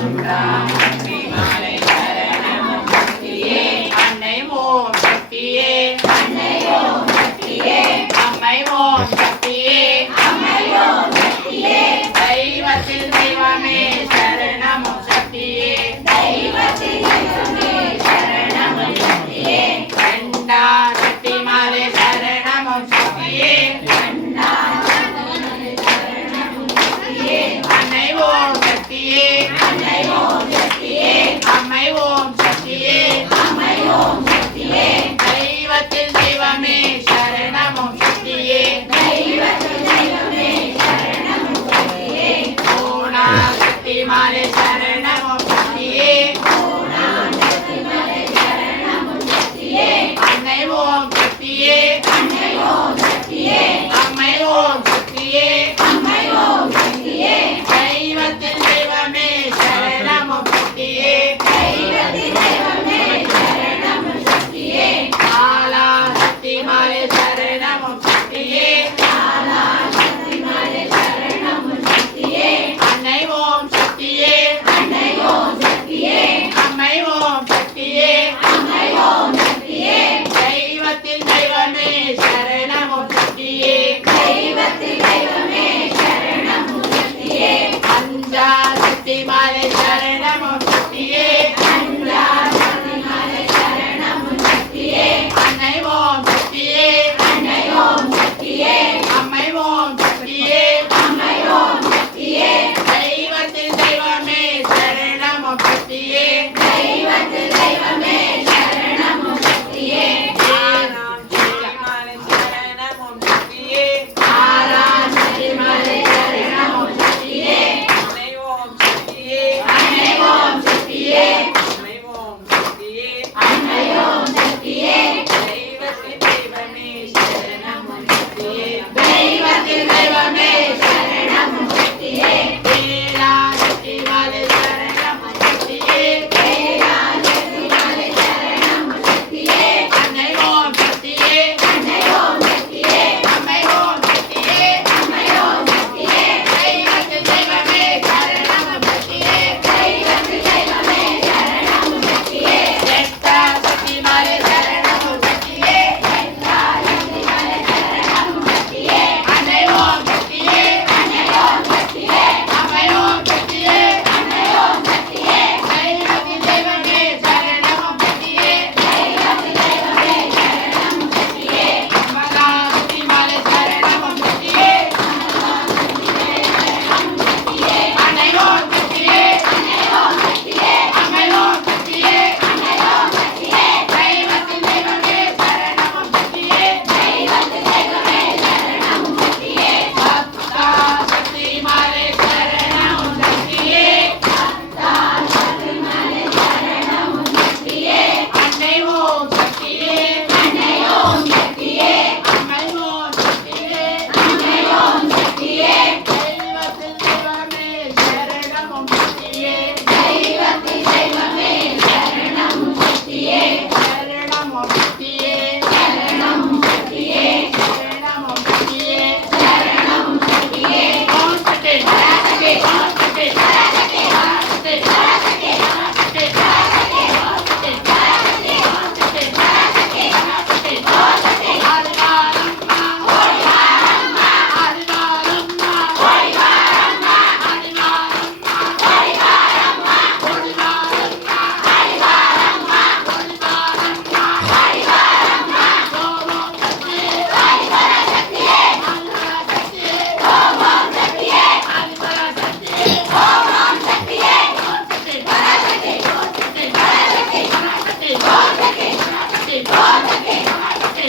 ஒன்றாம் சக்தி மாலை சரணமும் சக்தியே அன்னை ஓம் சக்தியே அன்னை ஓம் சக்தியே அம்மை ஓம் சக்தியே அம்மை ஓம் சக்தியே தெய்வத்தில் தெய்வமே சரணமும் சக்தியே தெய்வத்தில் தெய்வமே சரணமும் சக்தியே கண்டா சக்தி மாலை சரணமும் சக்தியே கண்டா அன்னை ஓம் சக்தியே அன்னை ஓம் சக்தியே அம்மை ஓம் சக்தியே அம்மை ஓம் சக்தியே தெய்வத்தில் தெய்வமே சரணமும் சக்தியே தெய்வத்தில் தெய்வமே சரணமும் சக்தியே ஓணா சக்தி மாலை சரணமும் சக்தியே ஓணா சக்தி மாலை சரணமும் சக்தியே அன்னை ஓம் சக்தியே அன்னை ஓம் சக்தியே அம்மை ஓம் சக்தியே அம்மை ஓம் சக்தியே தெய்வத்தில் தெய்வமே சரணமும் சக்தியே தெய்வத்தில் தெய்வமே சரணமும் சக்தியே ஆலா சக்தி மாலை சரணமும் சக்தியே ஆலா சக்தி மாலை சரணமும் சக்தியே அன்னை ஓம் சக்தியே அன்னை ஓம் சக்தியே அம்மை ஓம் சக்தியே அம்மை ஓம் சக்தியே தெய்வத்தில் தெய்வமே சரணமும் சக்தியே தெய்வத்தில் தெய்வமே சரணமும் சக்தியே அஞ்சா சக்தி மாலை சரணமும் சக்தியே அஞ்சா சக்தி மாலை சரணமும் சக்தியே அன்னை ஓம் சக்தியே அன்னை ஓம் சக்தியே அம்மை ஓம் சக்தியே அம்மை ஓம் சக்தியே தெய்வத்தில் தெய்வமே சரணமும் சக்தியே தெய்வத்தில் தெய்வமே சரணமும் சக்தியே சரணமும் சக்தியே ஆரா சக்தி மாலை சரணமும் சக்தியே அன்னை ஓம் சக்தியே அன்னை ஓம் சக்தியே அம்மை ஓம் சக்தியே அன்னை ஓம் சக்தியே தெய்வத்தில் தெய்வமே சரணமும் சக்தியே தெய்வத்தில் தெய்வமே சரணமும் சக்தியே வேளா சக்தி மாலை சரணமும் சக்தியே வேளா சக்தி மாலை சரணமும் சக்தியே அன்னை ஓம் சக்தியே அன்னை ஓம் சக்தியே அம்மை ஓம் சக்தியே அம்மை ஓம் சக்தியே தெய்வத்தில் தெய்வமே சரணமும் சக்தியே தெய்வத்தில் தெய்வமே சரணமும் சக்தியே எட்டா சக்தி மாலை சரணமும் சக்தியே எட்டா சக்தி மாலை சரணமும் சக்தியே அன்னை ஓம் சக்தியே அன்னை ஓம் சக்தியே அம்மை ஓம் சக்தியே அன்னை ஓம் சக்தியே தெய்வத்தில் தெய்வமே சரணமும் சக்தியே தெய்வத்தில் தெய்வமே சரணமும் சக்தியே அம்மலா சக்தி மாலை சரணமும் சக்தியே அன்னை ஓம் சக்தியே அன்னை ஓம் சக்தியே அம்மை ஓம் சக்தியே அன்னை ஓம் சக்தியே தெய்வத்தில் தெய்வமே சரணமும் சக்தியே தெய்வத்தில் தெய்வமே சரணமும் சக்தியே சத்தா சக்தி மாலை சரணமும் சக்தியே சத்தா சக்தி மாலை சரணமும் சக்தியே அன்னை ஓம் சக்தியே அன்னை ஓம் சக்தியே அம்மை ஓம் சக்தியே அன்னை ஓம் சக்தியே தெய்வத்தில் தெய்வமே சரணமும் சக்தியே தெய்வத்தில் தெய்வமே சரணமும் சக்தியே சரணமும் சக்தியே சரணமும் சக்தியே சரணமும் சக்தியே சரணமும் சக்தியே ஓம் சக்தி பராசக்தி ஓம் சக்தி பராசக்தி ஓம் சக்தி பராசக்தி ஓம் சக்தி பராசக்தி ஓம் சக்தி பராசக்தி ஓம் சக்தி பராசக்தி ஓம் சக்தி பராசக்தி ஆதிவாரம்மா ஓடிவாரம்மா ஆதிவாரம்மா ஓடிவாரம்மா ஆதிவாரம்மா ஓடிவாரம்மா ஓடிவாரம்மா ஆதிவாரம்மா ஓடிவாரம்மா ஆதிவாரம்மா ஓம் சக்தி ஆதிபராசக்தியே ஆதிபராசக்தியே ஓம் சக்தியே ஆதிபராசக்தியே ஓம் சக்தியே ஓம் சக்தி பராசக்தி ஓம் சக்தி பராசக்தி ஓம் சக்தி பராசக்தி ஓம் சக்தி பராசக்தி ஓம் சக்தி